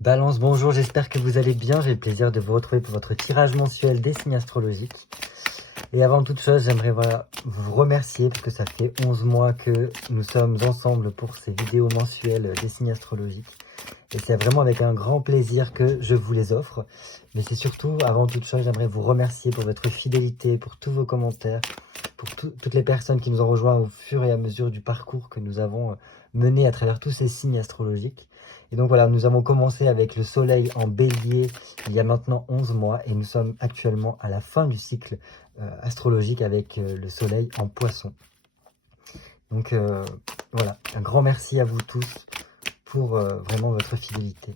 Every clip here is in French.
Balance, bonjour, j'espère que vous allez bien. J'ai le plaisir de vous retrouver pour votre tirage mensuel des signes astrologiques. Et avant toute chose, j'aimerais vous remercier parce que ça fait 11 mois que nous sommes ensemble pour ces vidéos mensuelles des signes astrologiques. Et c'est vraiment avec un grand plaisir que je vous les offre. Mais c'est surtout, avant toute chose, j'aimerais vous remercier pour votre fidélité, pour tous vos commentaires, pour toutes les personnes qui nous ont rejoints au fur et à mesure du parcours que nous avons mené à travers tous ces signes astrologiques. Et donc voilà, nous avons commencé avec le soleil en bélier il y a maintenant 11 mois et nous sommes actuellement à la fin du cycle astrologique avec le soleil en poisson. Donc voilà, un grand merci à vous tous pour vraiment votre fidélité.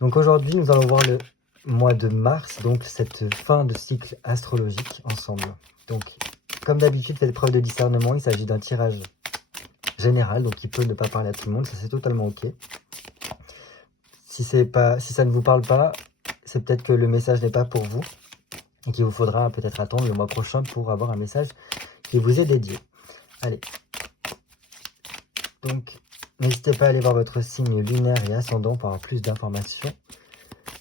Donc aujourd'hui, nous allons voir le mois de mars, donc cette fin de cycle astrologique ensemble. Donc, comme d'habitude, cette épreuve de discernement, il s'agit d'un tirage général, donc il peut ne pas parler à tout le monde, ça c'est totalement ok. Si ça ne vous parle pas, c'est peut-être que le message n'est pas pour vous et qu'il vous faudra peut-être attendre le mois prochain pour avoir un message qui vous est dédié. Allez. Donc, n'hésitez pas à aller voir votre signe lunaire et ascendant pour avoir plus d'informations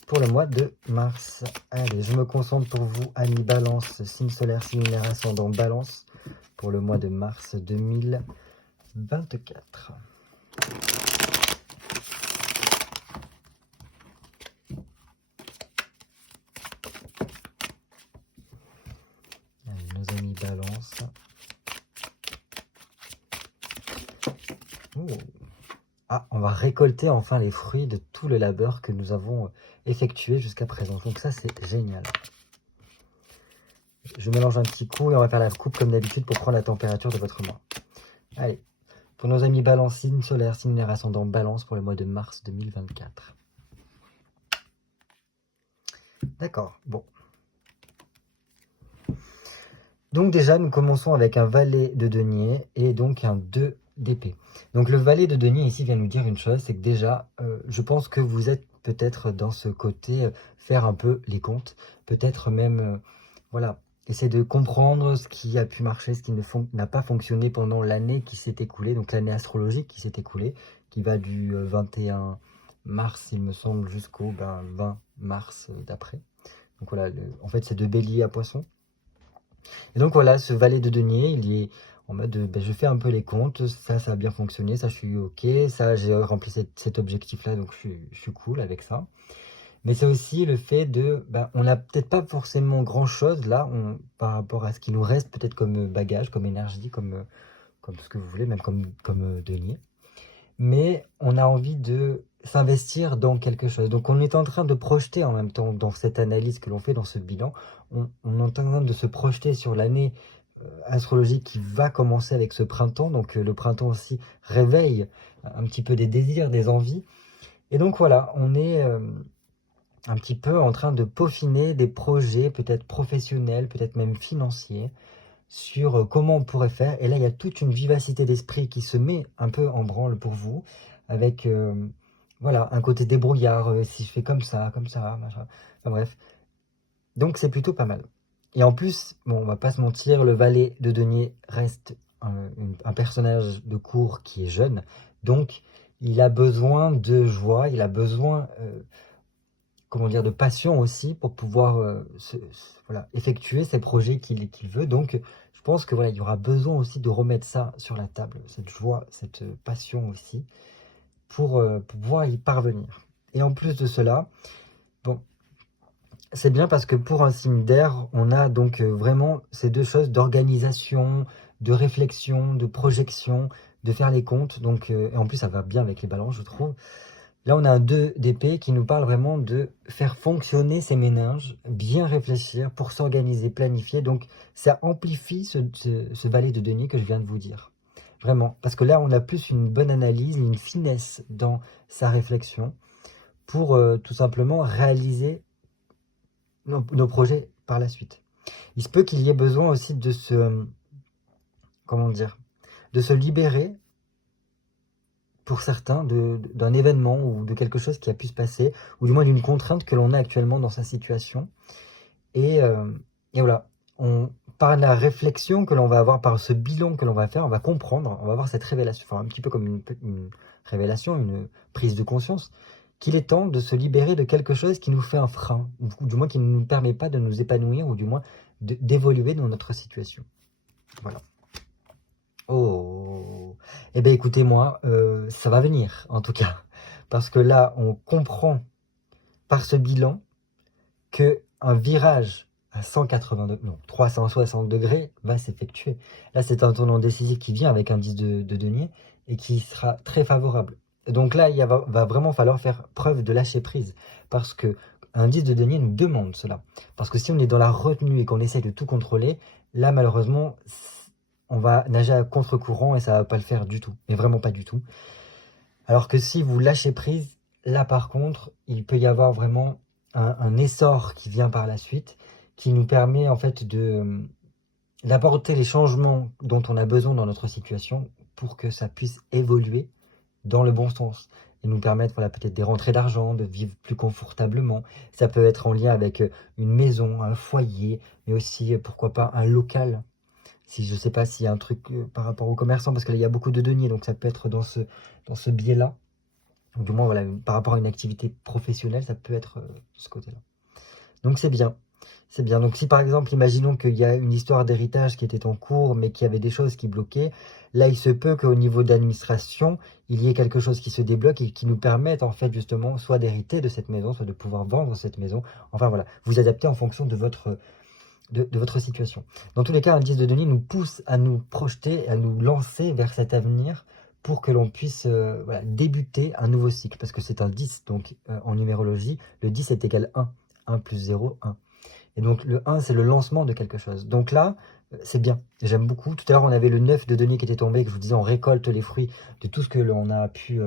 pour le mois de mars. Allez, je me concentre pour vous, amis Balance, signe solaire, signe lunaire, ascendant Balance, pour le mois de mars 2024. Allez, nos amis Balance. Oh. Ah, on va récolter enfin les fruits de tout le labeur que nous avons effectué jusqu'à présent. Donc ça, c'est génial. Je mélange un petit coup et on va faire la coupe comme d'habitude pour prendre la température de votre main. Allez, pour nos amis Balance, signe solaire, signe lunaire, ascendant Balance pour le mois de mars 2024. D'accord, bon. Donc déjà, nous commençons avec un valet de denier et donc un 2 d'épée. Donc le valet de denier ici vient nous dire une chose, c'est que déjà, je pense que vous êtes peut-être dans ce côté faire un peu les comptes, peut-être même, voilà, essayer de comprendre ce qui a pu marcher, ce qui n'a pas fonctionné pendant l'année qui s'est écoulée, donc l'année astrologique qui s'est écoulée, qui va du 21 mars, il me semble, jusqu'au 20 mars d'après. Donc voilà, en fait c'est de bélier à poisson. Et donc voilà, ce valet de denier, il est en mode, je fais un peu les comptes, ça a bien fonctionné, ça je suis ok, ça j'ai rempli cet objectif-là, donc je suis cool avec ça. Mais c'est aussi le fait de, on n'a peut-être pas forcément grand-chose là, par rapport à ce qui nous reste peut-être comme bagage, comme énergie, comme ce que vous voulez, même comme denier. Mais on a envie de s'investir dans quelque chose. Donc on est en train de projeter en même temps dans cette analyse que l'on fait, dans ce bilan, on est en train de se projeter sur l'année astrologique qui va commencer avec ce printemps. Donc le printemps aussi réveille un petit peu des désirs, des envies. Et donc voilà, on est un petit peu en train de peaufiner des projets peut-être professionnels, peut-être même financiers, sur comment on pourrait faire. Et là, il y a toute une vivacité d'esprit qui se met un peu en branle pour vous, avec voilà, un côté débrouillard, si je fais comme ça, machin. Enfin bref. Donc c'est plutôt pas mal. Et en plus, bon, on va pas se mentir, le valet de denier reste un personnage de cour qui est jeune. Donc il a besoin de joie, il a besoin comment dire, de passion aussi pour pouvoir voilà, effectuer ces projets qu'il veut. Donc, je pense que voilà, il y aura besoin aussi de remettre ça sur la table, cette joie, cette passion aussi, pour pouvoir y parvenir. Et en plus de cela, bon, c'est bien parce que pour un signe d'air, on a donc vraiment ces deux choses d'organisation, de réflexion, de projection, de faire les comptes. Donc, et en plus, ça va bien avec les balances, je trouve. Là, on a un 2 d'épée qui nous parle vraiment de faire fonctionner ses méninges, bien réfléchir pour s'organiser, planifier. Donc, ça amplifie ce valet de denier que je viens de vous dire. Vraiment. Parce que là, on a plus une bonne analyse, une finesse dans sa réflexion pour tout simplement réaliser nos projets par la suite. Il se peut qu'il y ait besoin aussi de comment dire, de se libérer pour certains, d'un événement ou de quelque chose qui a pu se passer, ou du moins d'une contrainte que l'on a actuellement dans sa situation. Et voilà, par la réflexion que l'on va avoir, par ce bilan que l'on va faire, on va comprendre, on va avoir cette révélation, enfin un petit peu comme une révélation, une prise de conscience, qu'il est temps de se libérer de quelque chose qui nous fait un frein, ou du moins qui ne nous permet pas de nous épanouir, ou du moins d'évoluer dans notre situation. Voilà. Oh, eh bien écoutez-moi, ça va venir en tout cas, parce que là on comprend par ce bilan que un virage à 180 degrés, non, 360 degrés va s'effectuer. Là c'est un tournant décisif qui vient avec un 10 de denier et qui sera très favorable. Donc là il va vraiment falloir faire preuve de lâcher prise, parce que un 10 de denier nous demande cela. Parce que si on est dans la retenue et qu'on essaie de tout contrôler, là malheureusement on va nager à contre-courant et ça va pas le faire du tout, mais vraiment pas du tout. Alors que si vous lâchez prise, là par contre, il peut y avoir vraiment un essor qui vient par la suite, qui nous permet en fait d'apporter les changements dont on a besoin dans notre situation pour que ça puisse évoluer dans le bon sens et nous permettre voilà, peut-être des rentrées d'argent, de vivre plus confortablement. Ça peut être en lien avec une maison, un foyer, mais aussi pourquoi pas un local. Si je sais pas s'il y a un truc par rapport aux commerçants, parce qu'il y a beaucoup de deniers, donc ça peut être dans ce biais-là. Du moins, voilà, par rapport à une activité professionnelle, ça peut être de ce côté-là. Donc c'est bien. C'est bien. Donc si par exemple, imaginons qu'il y a une histoire d'héritage qui était en cours, mais qu'il y avait des choses qui bloquaient, là il se peut qu'au niveau d'administration, il y ait quelque chose qui se débloque et qui nous permette en fait justement soit d'hériter de cette maison, soit de pouvoir vendre cette maison. Enfin voilà, vous adaptez en fonction de votre situation. Dans tous les cas, un 10 de denier nous pousse à nous projeter, à nous lancer vers cet avenir pour que l'on puisse voilà, débuter un nouveau cycle. Parce que c'est un 10, donc en numérologie, le 10 est égal 1. 1 plus 0, 1. Et donc le 1, c'est le lancement de quelque chose. Donc là, c'est bien, j'aime beaucoup. Tout à l'heure, on avait le 9 de denier qui était tombé, que je vous disais, on récolte les fruits de tout ce que l'on a pu...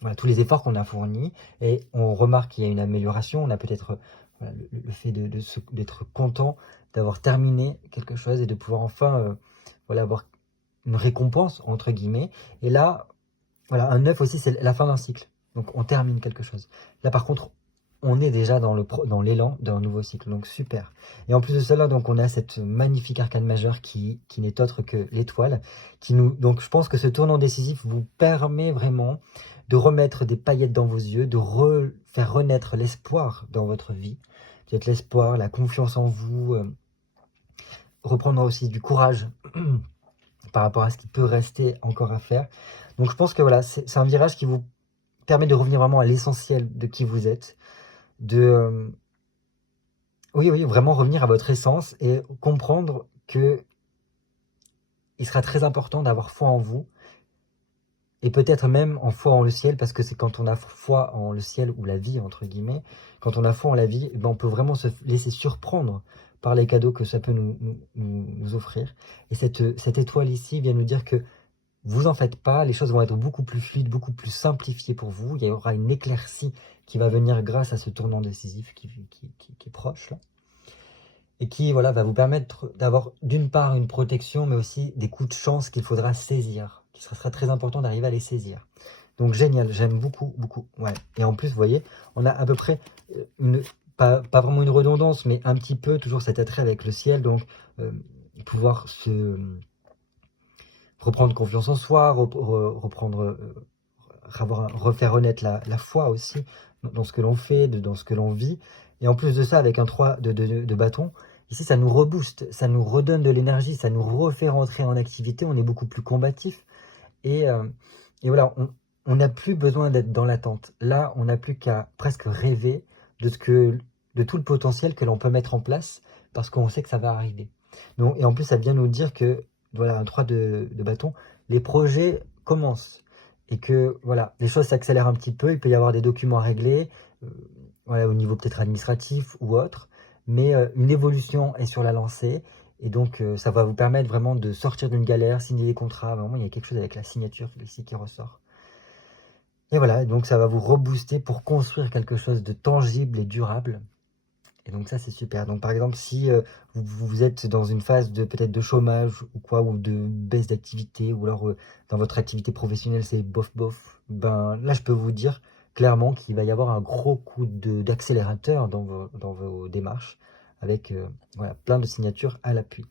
voilà, tous les efforts qu'on a fournis. Et on remarque qu'il y a une amélioration. On a peut-être voilà, le fait d'être content d'avoir terminé quelque chose et de pouvoir enfin voilà, avoir une récompense, entre guillemets. Et là, voilà, un 9 aussi, c'est la fin d'un cycle. Donc on termine quelque chose. Là par contre, on est déjà dans l'élan d'un nouveau cycle. Donc super. Et en plus de cela, donc on a cette magnifique arcane majeure qui n'est autre que l'étoile. Donc je pense que ce tournant décisif vous permet vraiment de remettre des paillettes dans vos yeux, de faire renaître l'espoir dans votre vie. Peut-être l'espoir, la confiance en vous, reprendre aussi du courage par rapport à ce qui peut rester encore à faire. Donc je pense que voilà, c'est un virage qui vous permet de revenir vraiment à l'essentiel de qui vous êtes, de oui, vraiment revenir à votre essence et comprendre que il sera très important d'avoir foi en vous et peut-être même en foi en le ciel, parce que c'est quand on a foi en le ciel ou la vie, entre guillemets, quand on a foi en la vie, ben on peut vraiment se laisser surprendre par les cadeaux que ça peut nous offrir. Et cette étoile ici vient nous dire que vous en faites pas, les choses vont être beaucoup plus fluides, beaucoup plus simplifiées pour vous. Il y aura une éclaircie qui va venir grâce à ce tournant décisif qui est proche, là. Et qui voilà, va vous permettre d'avoir d'une part une protection, mais aussi des coups de chance qu'il faudra saisir. Qui sera très important d'arriver à les saisir. Donc génial, j'aime beaucoup, beaucoup. Ouais. Et en plus, vous voyez, on a à peu près, pas vraiment une redondance, mais un petit peu toujours cet attrait avec le ciel. Donc pouvoir reprendre confiance en soi, reprendre, refaire renaître la foi aussi dans ce que l'on fait, dans ce que l'on vit. Et en plus de ça, avec un 3 de bâton, ici ça nous rebooste, ça nous redonne de l'énergie, ça nous refait rentrer en activité, on est beaucoup plus combatif. Et voilà, on n'a plus besoin d'être dans l'attente. Là, on n'a plus qu'à presque rêver de tout le potentiel que l'on peut mettre en place, parce qu'on sait que ça va arriver. Donc, et en plus, ça vient nous dire que, voilà, un 3 de bâton, les projets commencent. Et que, voilà, les choses s'accélèrent un petit peu, il peut y avoir des documents à régler, voilà, au niveau peut-être administratif ou autre, mais une évolution est sur la lancée. Et donc, ça va vous permettre vraiment de sortir d'une galère, signer des contrats. Vraiment, il y a quelque chose avec la signature ici qui ressort. Et voilà, donc ça va vous rebooster pour construire quelque chose de tangible et durable. Et donc ça, c'est super. Donc par exemple, si vous êtes dans une phase de peut-être de chômage ou quoi, ou de baisse d'activité, ou alors dans votre activité professionnelle, c'est bof, ben là, je peux vous dire clairement qu'il va y avoir un gros coup d'accélérateur dans vos démarches, avec voilà, plein de signatures à l'appui.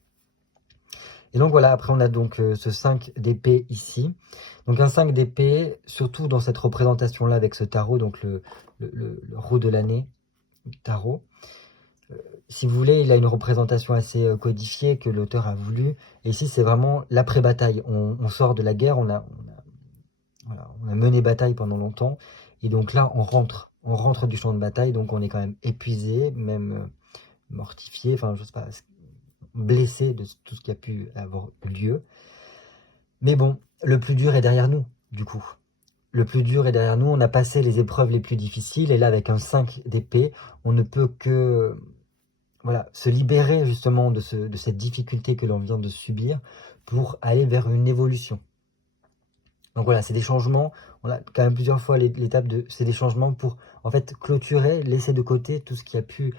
Et donc voilà, après on a donc ce 5 d'épée ici. Donc un 5 d'épée, surtout dans cette représentation-là avec ce tarot, donc le roue de l'année, tarot. Si vous voulez, il a une représentation assez codifiée que l'auteur a voulu. Et ici, c'est vraiment l'après-bataille. On sort de la guerre, voilà, on a mené bataille pendant longtemps. Et donc là, on rentre du champ de bataille. Donc on est quand même épuisé, même mortifié, enfin, je sais pas, blessé de tout ce qui a pu avoir lieu. Mais bon, le plus dur est derrière nous, du coup. Le plus dur est derrière nous, on a passé les épreuves les plus difficiles, et là, avec un 5 d'épée, on ne peut que voilà, se libérer justement de cette difficulté que l'on vient de subir pour aller vers une évolution. Donc voilà, c'est des changements, on a quand même plusieurs fois l'étape de... C'est des changements pour, en fait, clôturer, laisser de côté tout ce qui a pu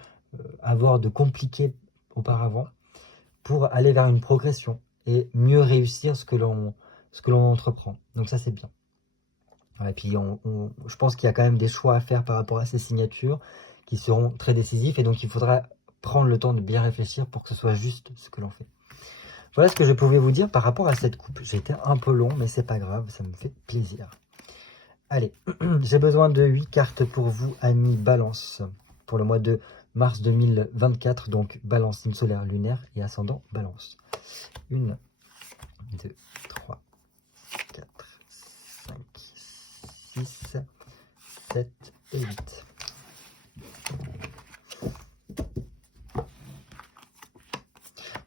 avoir de compliqué auparavant, pour aller vers une progression et mieux réussir ce que l'on entreprend. Donc ça, c'est bien. Et puis, je pense qu'il y a quand même des choix à faire par rapport à ces signatures qui seront très décisifs. Et donc, il faudra prendre le temps de bien réfléchir pour que ce soit juste ce que l'on fait. Voilà ce que je pouvais vous dire par rapport à cette coupe. J'ai été un peu long, mais c'est pas grave, ça me fait plaisir. Allez, j'ai besoin de 8 cartes pour vous, amis Balance, pour le mois de mars 2024. Donc, Balance, signe solaire, lunaire et ascendant Balance. 1, 2, 3, 4, 5, 6, 7 et 8.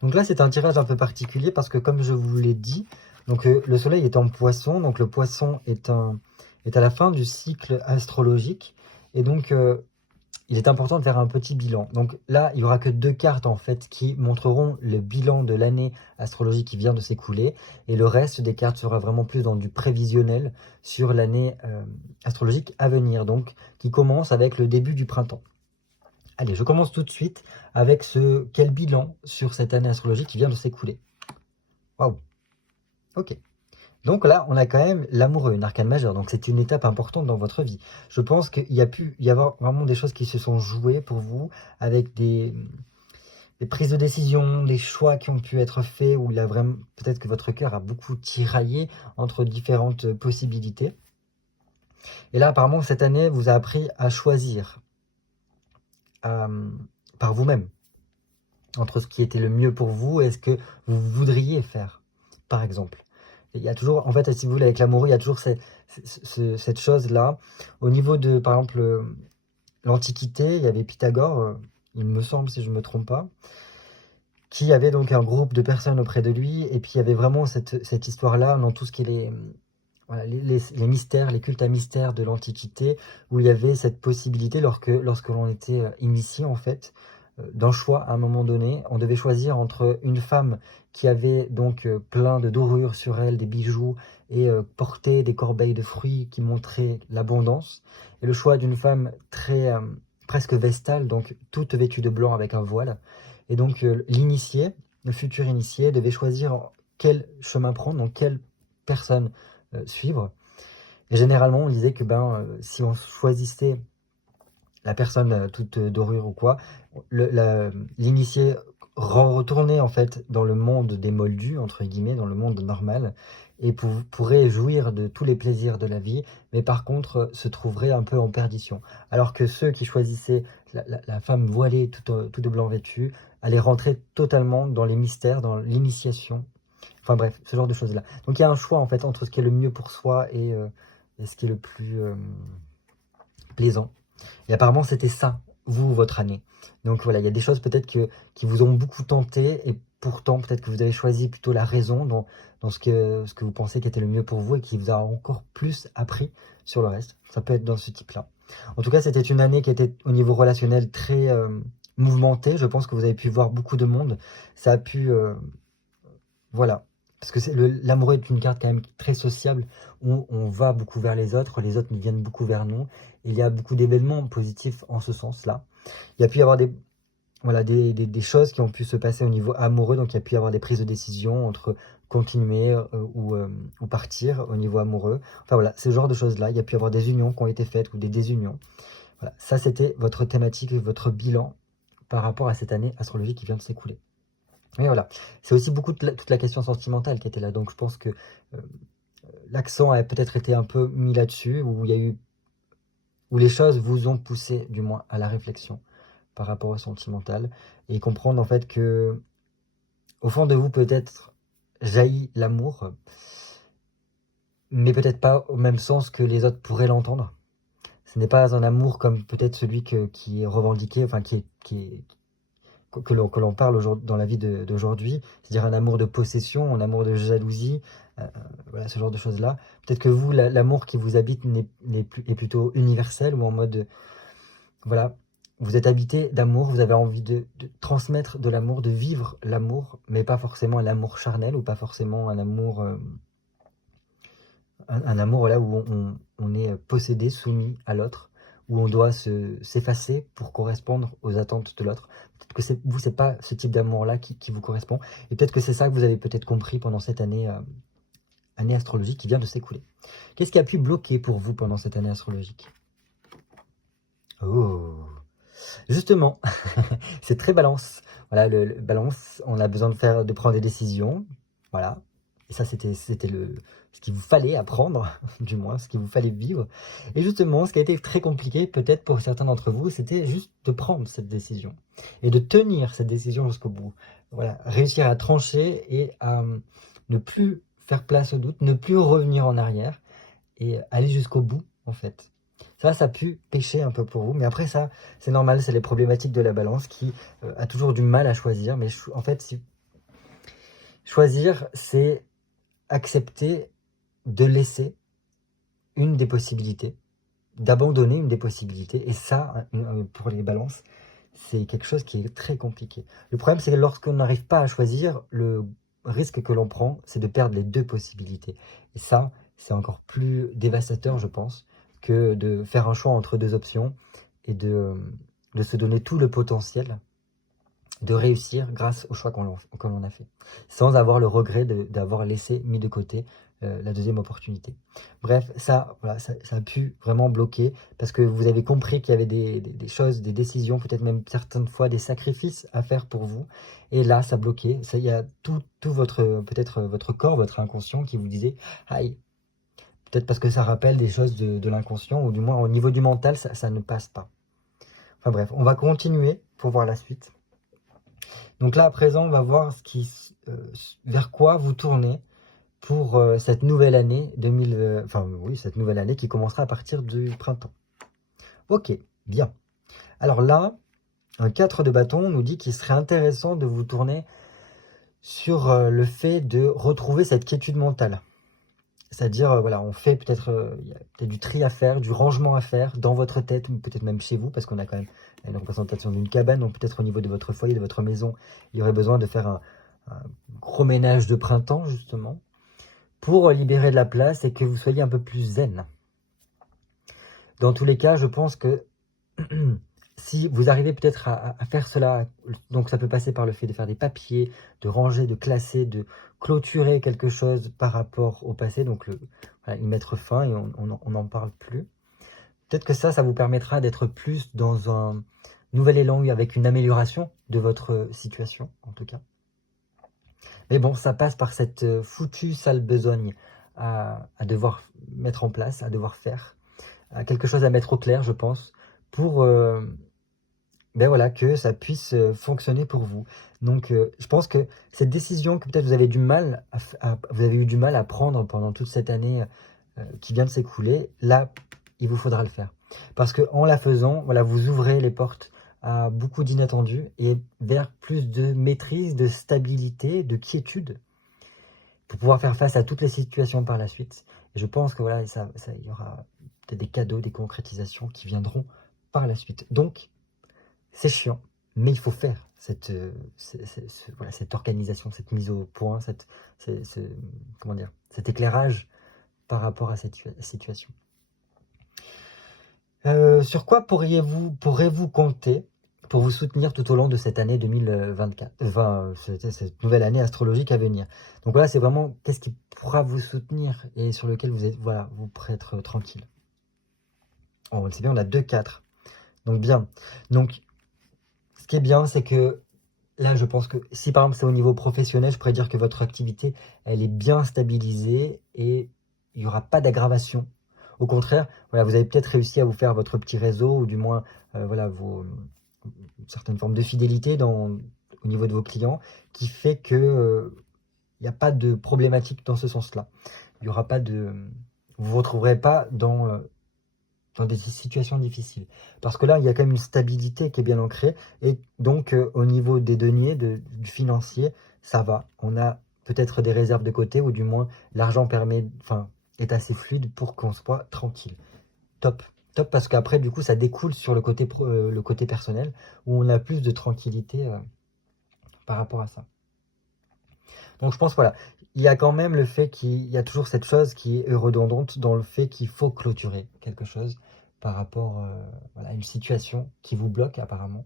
Donc là, c'est un tirage un peu particulier parce que, comme je vous l'ai dit, donc le soleil est en poisson. Donc le poisson est à la fin du cycle astrologique. Et donc, il est important de faire un petit bilan. Donc là, il n'y aura que 2 cartes en fait qui montreront le bilan de l'année astrologique qui vient de s'écouler. Et le reste des cartes sera vraiment plus dans du prévisionnel sur l'année astrologique à venir. Donc qui commence avec le début du printemps. Allez, je commence tout de suite avec quel bilan sur cette année astrologique qui vient de s'écouler. Waouh. Ok. Donc là, on a quand même l'amoureux, une arcane majeure. Donc c'est une étape importante dans votre vie. Je pense qu'il y a pu y avoir vraiment des choses qui se sont jouées pour vous, avec des prises de décision, des choix qui ont pu être faits, où il a vraiment, peut-être que votre cœur a beaucoup tiraillé entre différentes possibilités. Et là, apparemment, cette année vous a appris à choisir par vous-même, entre ce qui était le mieux pour vous et ce que vous voudriez faire, par exemple. Il y a toujours, en fait, si vous voulez, avec l'amoureux, il y a toujours cette chose-là. Au niveau de, par exemple, l'Antiquité, il y avait Pythagore, il me semble, si je ne me trompe pas, qui avait donc un groupe de personnes auprès de lui, et puis il y avait vraiment cette histoire-là dans tout ce qui est voilà, les mystères, les cultes à mystères de l'Antiquité, où il y avait cette possibilité, lorsque l'on était initié, en fait, d'un choix à un moment donné. On devait choisir entre une femme qui avait donc plein de dorures sur elle, des bijoux, et portait des corbeilles de fruits qui montraient l'abondance, et le choix d'une femme très presque vestale, donc toute vêtue de blanc avec un voile. Et donc l'initié, le futur initié, devait choisir quel chemin prendre, donc quelle personne suivre. Et généralement, on disait que si on choisissait la personne toute dorure ou quoi, l'initié retournait en fait dans le monde des moldus, entre guillemets, dans le monde normal, et pourrait jouir de tous les plaisirs de la vie, mais par contre se trouverait un peu en perdition. Alors que ceux qui choisissaient la femme voilée, tout de blanc vêtue, allaient rentrer totalement dans les mystères, dans l'initiation. Enfin bref, ce genre de choses-là. Donc il y a un choix en fait entre ce qui est le mieux pour soi et ce qui est le plus plaisant. Et apparemment c'était ça, vous, votre année. Donc voilà, il y a des choses peut-être qui vous ont beaucoup tenté, et pourtant peut-être que vous avez choisi plutôt la raison dans ce que vous pensez qui était le mieux pour vous, et qui vous a encore plus appris sur le reste. Ça peut être dans ce type-là. En tout cas, c'était une année qui était au niveau relationnel très mouvementée. Je pense que vous avez pu voir beaucoup de monde. Ça a pu... voilà. Parce que l'amoureux est une carte quand même très sociable, où on va beaucoup vers les autres viennent beaucoup vers nous. Il y a beaucoup d'événements positifs en ce sens-là. Il y a pu y avoir des choses qui ont pu se passer au niveau amoureux, donc il y a pu y avoir des prises de décision entre continuer ou partir au niveau amoureux. Enfin voilà, ce genre de choses-là. Il y a pu y avoir des unions qui ont été faites ou des désunions. Voilà, ça c'était votre thématique, votre bilan par rapport à cette année astrologique qui vient de s'écouler. Mais voilà, c'est aussi beaucoup toute la question sentimentale qui était là. Donc je pense que l'accent a peut-être été un peu mis là-dessus, où les choses vous ont poussé, du moins, à la réflexion par rapport au sentimental, et comprendre en fait que, au fond de vous, peut-être jaillit l'amour, mais peut-être pas au même sens que les autres pourraient l'entendre. Ce n'est pas un amour comme peut-être celui qui est revendiqué, enfin que l'on parle dans la vie d'aujourd'hui, c'est-à-dire un amour de possession, un amour de jalousie, voilà, ce genre de choses-là. Peut-être que vous, l'amour qui vous habite est plutôt universel, ou en mode, voilà, vous êtes habité d'amour, vous avez envie de transmettre de l'amour, de vivre l'amour, mais pas forcément un amour charnel, ou pas forcément un amour, un amour voilà, où on est possédé, soumis à l'autre, où on doit s'effacer pour correspondre aux attentes de l'autre. Peut-être que vous, c'est pas ce type d'amour-là qui vous correspond. Et peut-être que c'est ça que vous avez peut-être compris pendant cette année astrologique qui vient de s'écouler. Qu'est-ce qui a pu bloquer pour vous pendant cette année astrologique? Oh, justement, c'est très balance. Voilà, le balance, on a besoin de prendre des décisions. Voilà. Et ça, c'était ce qu'il vous fallait apprendre, du moins, ce qu'il vous fallait vivre. Et justement, ce qui a été très compliqué, peut-être pour certains d'entre vous, c'était juste de prendre cette décision. Et de tenir cette décision jusqu'au bout. Voilà, réussir à trancher et à ne plus faire place au doute, ne plus revenir en arrière et aller jusqu'au bout, en fait. Ça a pu pêcher un peu pour vous, mais après ça, c'est normal, c'est les problématiques de la balance qui a toujours du mal à choisir. Mais en fait, choisir, c'est accepter de laisser une des possibilités, d'abandonner une des possibilités. Et ça, pour les balances, c'est quelque chose qui est très compliqué. Le problème, c'est que lorsqu'on n'arrive pas à choisir, le risque que l'on prend, c'est de perdre les deux possibilités. Et ça, c'est encore plus dévastateur, je pense, que de faire un choix entre deux options et de se donner tout le potentiel de réussir grâce au choix que l'on a fait, sans avoir le regret d'avoir mis de côté la deuxième opportunité. Bref, voilà, ça a pu vraiment bloquer, parce que vous avez compris qu'il y avait des choses, des décisions, peut-être même certaines fois des sacrifices à faire pour vous, et là, ça bloquait. Il y a tout peut-être votre corps, votre inconscient qui vous disait « Aïe !» Peut-être parce que ça rappelle des choses de l'inconscient, ou du moins au niveau du mental, ça ne passe pas. Enfin bref, on va continuer pour voir la suite. Donc là, à présent, on va voir vers quoi vous tournez pour cette nouvelle année cette nouvelle année qui commencera à partir du printemps. Ok, bien. Alors là, un 4 de bâton nous dit qu'il serait intéressant de vous tourner sur le fait de retrouver cette quiétude mentale. C'est-à-dire, voilà, on fait il y a peut-être du tri à faire, du rangement à faire dans votre tête, ou peut-être même chez vous, parce qu'on a quand même une représentation d'une cabane, donc peut-être au niveau de votre foyer, de votre maison, il y aurait besoin de faire un gros ménage de printemps, justement, pour libérer de la place et que vous soyez un peu plus zen. Dans tous les cas, je pense que si vous arrivez peut-être à faire cela, donc ça peut passer par le fait de faire des papiers, de ranger, de classer, de clôturer quelque chose par rapport au passé, donc voilà, y mettre fin, et on n'en parle plus. Peut-être que ça vous permettra d'être plus dans un nouvel élan, avec une amélioration de votre situation, en tout cas. Mais bon, ça passe par cette foutue sale besogne à devoir mettre en place, à devoir faire, quelque chose à mettre au clair, je pense, pour ben voilà, que ça puisse fonctionner pour vous. Donc, je pense que cette décision que peut-être vous avez eu du mal à prendre pendant toute cette année qui vient de s'écouler, là, il vous faudra le faire. Parce qu'en la faisant, voilà, vous ouvrez les portes à beaucoup d'inattendus et vers plus de maîtrise, de stabilité, de quiétude, pour pouvoir faire face à toutes les situations par la suite. Et je pense que voilà, il y aura peut-être des cadeaux, des concrétisations qui viendront par la suite. Donc, c'est chiant, mais il faut faire voilà, cette organisation, cette mise au point, comment dire, cet éclairage par rapport à cette situation. Sur quoi pourrez-vous compter pour vous soutenir tout au long de cette année 2024, cette nouvelle année astrologique à venir? Donc voilà, c'est vraiment qu'est-ce qui pourra vous soutenir et sur lequel vous pourrez être tranquille. Oh, c'est bien, on a 2-4. Donc bien. Donc, ce qui est bien, c'est que là, je pense que si par exemple c'est au niveau professionnel, je pourrais dire que votre activité, elle est bien stabilisée et il n'y aura pas d'aggravation. Au contraire, voilà, vous avez peut-être réussi à vous faire votre petit réseau ou du moins voilà, une certaine forme de fidélité au niveau de vos clients qui fait que il n'y a pas de problématique dans ce sens-là. Il y aura pas de, vous ne vous retrouverez pas dans des situations difficiles. Parce que là, il y a quand même une stabilité qui est bien ancrée. Et donc, au niveau des deniers, du financier, ça va. On a peut-être des réserves de côté, ou du moins, l'argent est assez fluide pour qu'on soit tranquille. Top. Top, parce qu'après, du coup, ça découle sur le côté personnel, où on a plus de tranquillité par rapport à ça. Donc je pense, voilà, il y a quand même le fait qu'il y a toujours cette chose qui est redondante dans le fait qu'il faut clôturer quelque chose par rapport voilà, à une situation qui vous bloque apparemment.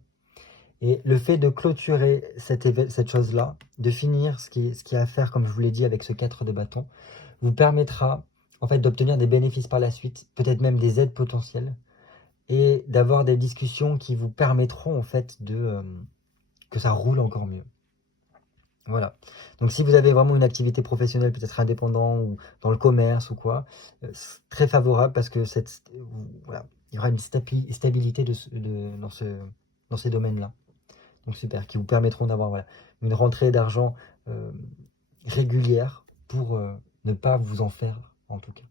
Et le fait de clôturer cette chose-là, de finir ce qui est à faire, comme je vous l'ai dit, avec ce 4 de bâton, vous permettra en fait d'obtenir des bénéfices par la suite, peut-être même des aides potentielles, et d'avoir des discussions qui vous permettront en fait que ça roule encore mieux. Voilà. Donc si vous avez vraiment une activité professionnelle, peut-être indépendant ou dans le commerce ou quoi, c'est très favorable parce que voilà, il y aura une stabilité dans ces domaines-là. Donc super, qui vous permettront d'avoir voilà, une rentrée d'argent régulière pour ne pas vous en faire en tout cas.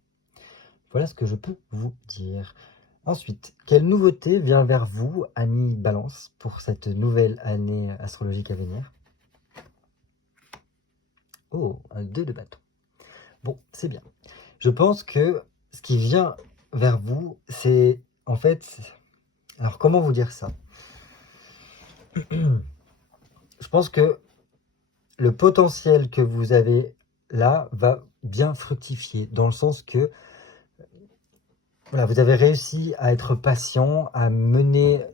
Voilà ce que je peux vous dire. Ensuite, quelle nouveauté vient vers vous, amis Balance, pour cette nouvelle année astrologique à venir? Oh, un 2 de bâton. Bon, c'est bien. Je pense que ce qui vient vers vous, c'est en fait... Alors, comment vous dire ça? Je pense que le potentiel que vous avez là va bien fructifier, dans le sens que voilà, vous avez réussi à être patient, à mener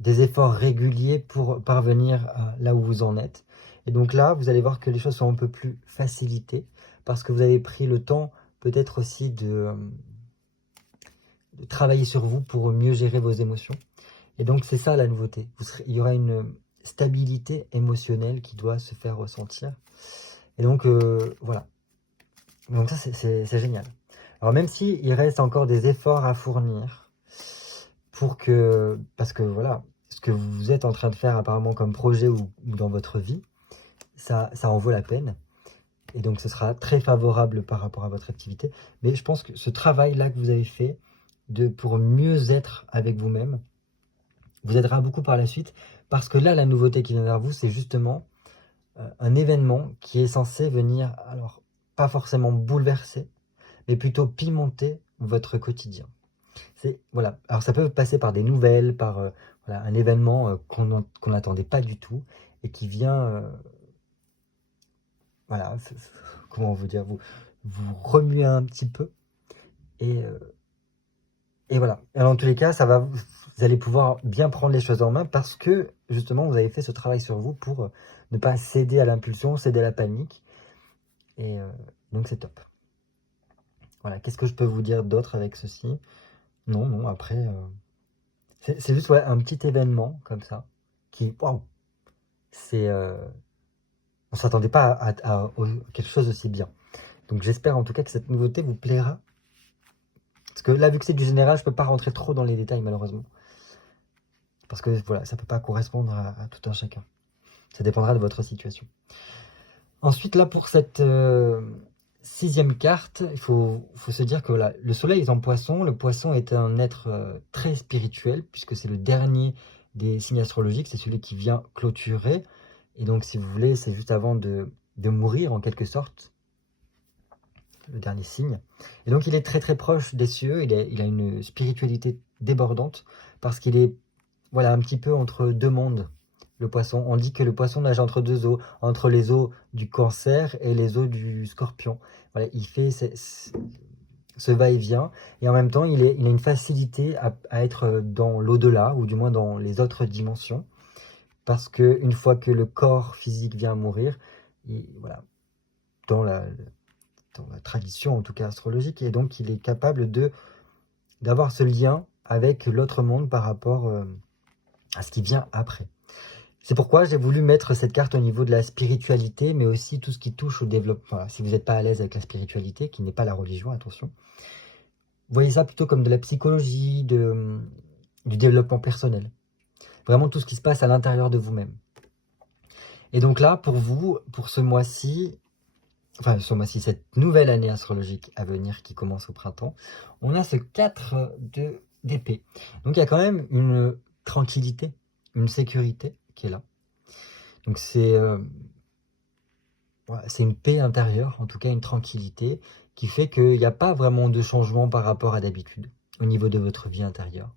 des efforts réguliers pour parvenir à là où vous en êtes. Et donc là, vous allez voir que les choses sont un peu plus facilitées, parce que vous avez pris le temps peut-être aussi de travailler sur vous pour mieux gérer vos émotions. Et donc c'est ça la nouveauté. Il y aura une stabilité émotionnelle qui doit se faire ressentir. Et donc voilà. Donc ça c'est génial. Alors même s'il reste encore des efforts à fournir parce que voilà, ce que vous êtes en train de faire apparemment comme projet ou dans votre vie, ça en vaut la peine. Et donc ce sera très favorable par rapport à votre activité. Mais je pense que ce travail-là que vous avez fait pour mieux être avec vous-même, vous aidera beaucoup par la suite, parce que là, la nouveauté qui vient vers vous, c'est justement un événement qui est censé venir, alors pas forcément bouleverser, mais plutôt pimenter votre quotidien. Voilà. Alors ça peut passer par des nouvelles, par voilà, un événement qu'on n'attendait pas du tout, et qui vient, voilà, comment vous dire, vous remuer un petit peu, et, et voilà. Alors, en tous les cas, vous allez pouvoir bien prendre les choses en main parce que justement, vous avez fait ce travail sur vous pour ne pas céder à l'impulsion, céder à la panique. Et donc, c'est top. Voilà. Qu'est-ce que je peux vous dire d'autre avec ceci? Non, non, après, c'est juste ouais, un petit événement comme ça qui, waouh, c'est, on s'attendait pas à quelque chose d'aussi bien. Donc, j'espère en tout cas que cette nouveauté vous plaira. Parce que là, vu que c'est du général, je peux pas rentrer trop dans les détails malheureusement. Parce que voilà, ça peut pas correspondre à tout un chacun. Ça dépendra de votre situation. Ensuite, là, pour cette 6e carte, il faut se dire que voilà, le soleil est en poisson. Le poisson est un être très spirituel, puisque c'est le dernier des signes astrologiques. C'est celui qui vient clôturer. Et donc, si vous voulez, c'est juste avant de mourir, en quelque sorte, le dernier signe. Et donc, il est très très proche des cieux. Il a une spiritualité débordante, parce qu'il est voilà, un petit peu entre deux mondes. Le poisson, on dit que le poisson nage entre deux eaux, entre les eaux du Cancer et les eaux du Scorpion. Voilà, il fait ce va-et-vient, et en même temps, il a une facilité à être dans l'au-delà, ou du moins dans les autres dimensions, parce que une fois que le corps physique vient à mourir, voilà, dans la tradition, en tout cas astrologique, et donc il est capable d'avoir ce lien avec l'autre monde par rapport à ce qui vient après. C'est pourquoi j'ai voulu mettre cette carte au niveau de la spiritualité, mais aussi tout ce qui touche au développement. Voilà, si vous n'êtes pas à l'aise avec la spiritualité, qui n'est pas la religion, attention. Voyez ça plutôt comme de la psychologie, du développement personnel. Vraiment tout ce qui se passe à l'intérieur de vous-même. Et donc là, pour vous, pour ce mois-ci, enfin ce mois-ci, cette nouvelle année astrologique à venir qui commence au printemps, on a ce 4 d'épée. Donc il y a quand même une tranquillité, une sécurité qui est là. Donc c'est une paix intérieure, en tout cas une tranquillité, qui fait qu'il n'y a pas vraiment de changement par rapport à d'habitude, au niveau de votre vie intérieure.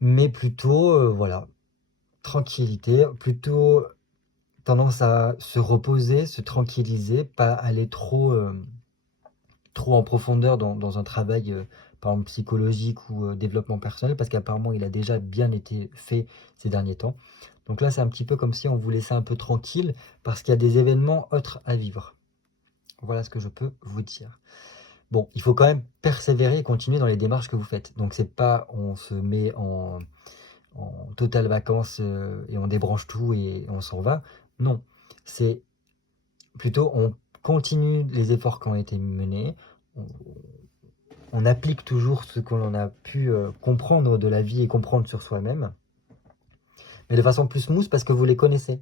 Mais plutôt, voilà, tranquillité, plutôt tendance à se reposer, se tranquilliser, pas aller trop en profondeur dans un travail, par exemple psychologique ou développement personnel, parce qu'apparemment il a déjà bien été fait ces derniers temps. Donc là c'est un petit peu comme si on vous laissait un peu tranquille, parce qu'il y a des événements autres à vivre. Voilà ce que je peux vous dire. Bon, il faut quand même persévérer et continuer dans les démarches que vous faites. Donc c'est pas on se met en totale vacances et on débranche tout et on s'en va. Non, c'est plutôt on continue les efforts qui ont été menés, on applique toujours ce que l'on a pu comprendre de la vie et comprendre sur soi-même, mais de façon plus smooth parce que vous les connaissez.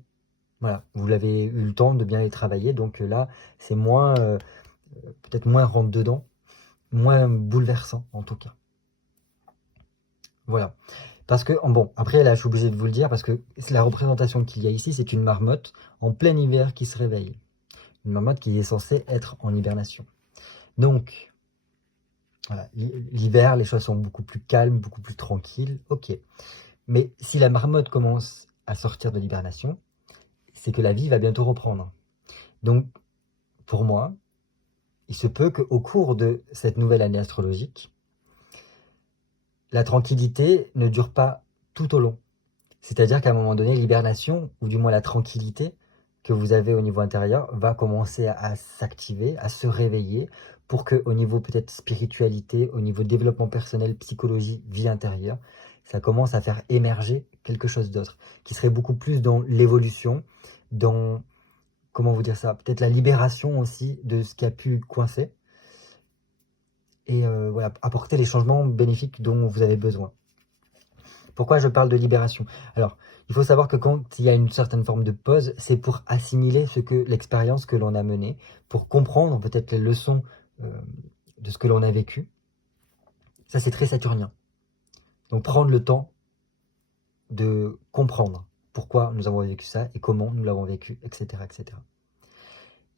Voilà, vous l'avez eu le temps de bien les travailler, donc là, c'est moins, peut-être moins rentre-dedans, moins bouleversant en tout cas. Voilà. Parce que, bon, après là je suis obligé de vous le dire, parce que la représentation qu'il y a ici, c'est une marmotte en plein hiver qui se réveille. Une marmotte qui est censée être en hibernation. Donc, voilà, l'hiver, les choses sont beaucoup plus calmes, beaucoup plus tranquilles, ok. Mais si la marmotte commence à sortir de l'hibernation, c'est que la vie va bientôt reprendre. Donc, pour moi, il se peut qu'au cours de cette nouvelle année astrologique, la tranquillité ne dure pas tout au long. C'est-à-dire qu'à un moment donné, l'hibernation, ou du moins la tranquillité que vous avez au niveau intérieur, va commencer à s'activer, à se réveiller, pour qu'au niveau peut-être spiritualité, au niveau développement personnel, psychologie, vie intérieure, ça commence à faire émerger quelque chose d'autre, qui serait beaucoup plus dans l'évolution, dans, comment vous dire ça, peut-être la libération aussi de ce qui a pu coincer, et voilà, apporter les changements bénéfiques dont vous avez besoin. Pourquoi je parle de libération? Alors, il faut savoir que quand il y a une certaine forme de pause, c'est pour assimiler l'expérience que l'on a menée, pour comprendre peut-être les leçons de ce que l'on a vécu. Ça, c'est très saturnien. Donc, prendre le temps de comprendre pourquoi nous avons vécu ça et comment nous l'avons vécu, etc., etc.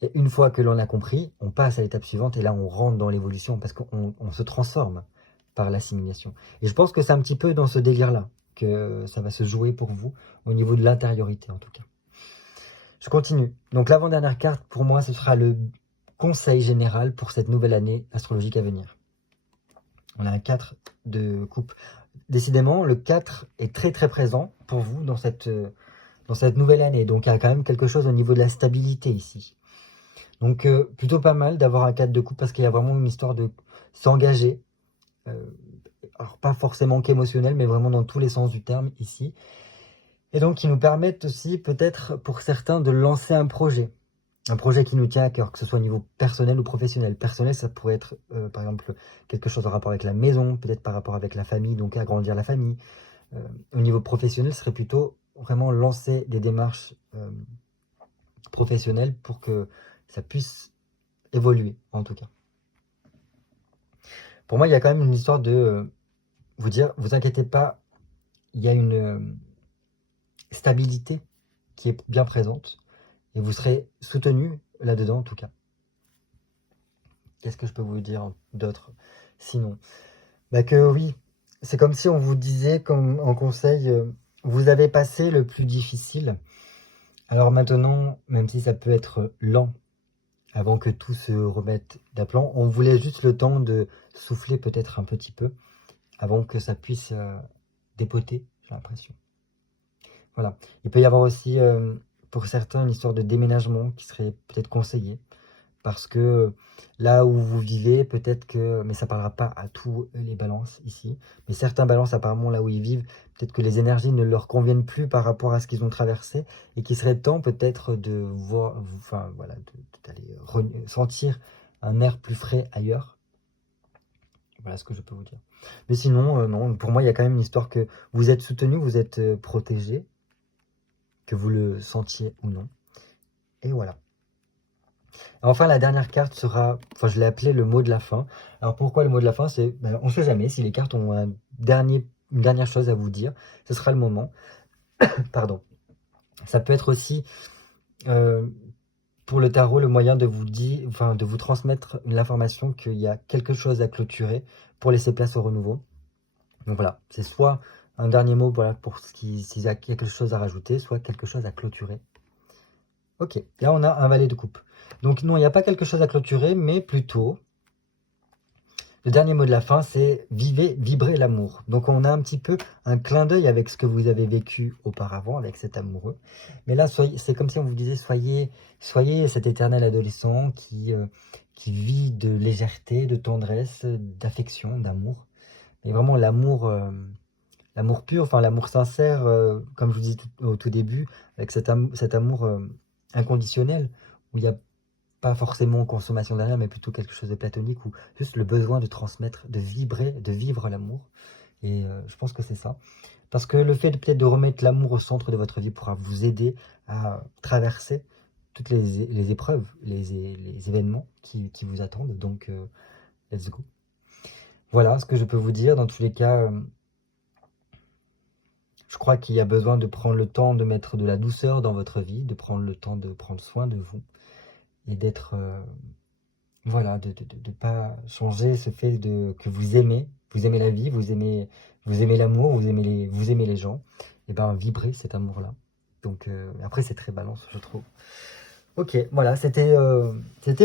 Et une fois que l'on a compris, on passe à l'étape suivante et là, on rentre dans l'évolution parce qu'on se transforme par l'assimilation. Et je pense que c'est un petit peu dans ce délire-là que ça va se jouer pour vous, au niveau de l'intériorité en tout cas. Je continue. Donc l'avant-dernière carte, pour moi, ce sera le conseil général pour cette nouvelle année astrologique à venir. On a un 4 de coupe. Décidément, le 4 est très très présent pour vous dans cette nouvelle année. Donc il y a quand même quelque chose au niveau de la stabilité ici. Donc plutôt pas mal d'avoir un 4 de coupe parce qu'il y a vraiment une histoire de s'engager. Alors pas forcément qu'émotionnel, mais vraiment dans tous les sens du terme ici. Et donc qui nous permettent aussi peut-être pour certains de lancer un projet qui nous tient à cœur, que ce soit au niveau personnel ou professionnel. Personnel, ça pourrait être par exemple quelque chose en rapport avec la maison, peut-être par rapport avec la famille, donc agrandir la famille. Au niveau professionnel, ce serait plutôt vraiment lancer des démarches professionnelles pour que ça puisse évoluer en tout cas. Pour moi, il y a quand même une histoire de vous dire, vous inquiétez pas, il y a une stabilité qui est bien présente et vous serez soutenu là-dedans en tout cas. Qu'est-ce que je peux vous dire d'autre sinon? Bah que oui, c'est comme si on vous disait comme en conseil, vous avez passé le plus difficile. Alors maintenant, même si ça peut être lent, avant que tout se remette d'aplomb, on voulait juste le temps de souffler peut-être un petit peu, avant que ça puisse dépoter, j'ai l'impression. Voilà. Il peut y avoir aussi, pour certains, une histoire de déménagement qui serait peut-être conseillée. parce que là où vous vivez, peut-être que, mais ça ne parlera pas à tous les balances ici, mais certains balances apparemment là où ils vivent, peut-être que les énergies ne leur conviennent plus par rapport à ce qu'ils ont traversé et qu'il serait temps peut-être de voir, enfin voilà, d'aller sentir un air plus frais ailleurs. Voilà ce que je peux vous dire. Mais sinon, non, pour moi, il y a quand même une histoire que vous êtes soutenu, vous êtes protégé, que vous le sentiez ou non. Et voilà. Enfin, la dernière carte sera, enfin, je l'ai appelé le mot de la fin. Alors, pourquoi le mot de la fin? C'est, ben, on ne sait jamais si les cartes ont une dernière chose à vous dire. Ce sera le moment. Pardon. Ça peut être aussi, pour le tarot, le moyen de vous dire, enfin, de vous transmettre l'information qu'il y a quelque chose à clôturer pour laisser place au renouveau. Donc voilà, c'est soit un dernier mot, voilà, pour s'il y a quelque chose à rajouter, soit quelque chose à clôturer. Ok, là on a un valet de coupe. Donc non, il n'y a pas quelque chose à clôturer, mais plutôt, le dernier mot de la fin, c'est vibrer l'amour. Donc on a un petit peu un clin d'œil avec ce que vous avez vécu auparavant, avec cet amoureux. Mais là, c'est comme si on vous disait, soyez cet éternel adolescent qui vit de légèreté, de tendresse, d'affection, d'amour. Et vraiment l'amour pur, enfin l'amour sincère, comme je vous dis au tout début, avec cet amour inconditionnel, où il n'y a pas forcément consommation derrière, mais plutôt quelque chose de platonique, ou juste le besoin de transmettre, de vibrer, de vivre l'amour. Et je pense que c'est ça. Parce que le fait peut-être de remettre l'amour au centre de votre vie pourra vous aider à traverser toutes les épreuves, les événements qui vous attendent. Donc, let's go. Voilà ce que je peux vous dire. Dans tous les cas, je crois qu'il y a besoin de prendre le temps de mettre de la douceur dans votre vie, de prendre le temps de prendre soin de vous et d'être, voilà, de ne pas changer ce fait que vous aimez la vie, vous aimez l'amour, vous aimez les gens, et ben vibrez cet amour-là. Donc après c'est très balance, je trouve. Ok, voilà, c'était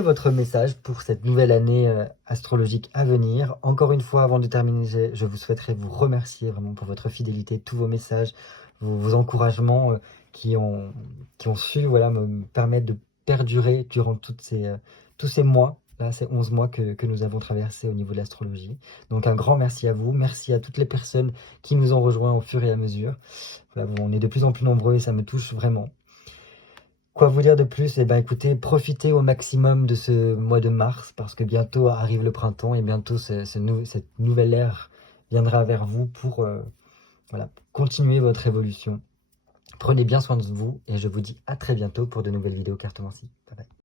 votre message pour cette nouvelle année astrologique à venir. Encore une fois, avant de terminer, je vous souhaiterais vous remercier vraiment pour votre fidélité, tous vos messages, vos encouragements qui ont su, voilà, me permettre de perdurer durant tous ces mois, là, ces 11 mois que nous avons traversés au niveau de l'astrologie. Donc un grand merci à vous, merci à toutes les personnes qui nous ont rejoints au fur et à mesure. Voilà, on est de plus en plus nombreux et ça me touche vraiment. Quoi vous dire de plus? Eh ben, écoutez, profitez au maximum de ce mois de mars parce que bientôt arrive le printemps et bientôt cette nouvelle ère viendra vers vous pour voilà, continuer votre évolution. Prenez bien soin de vous et je vous dis à très bientôt pour de nouvelles vidéos cartomancie. Bye bye.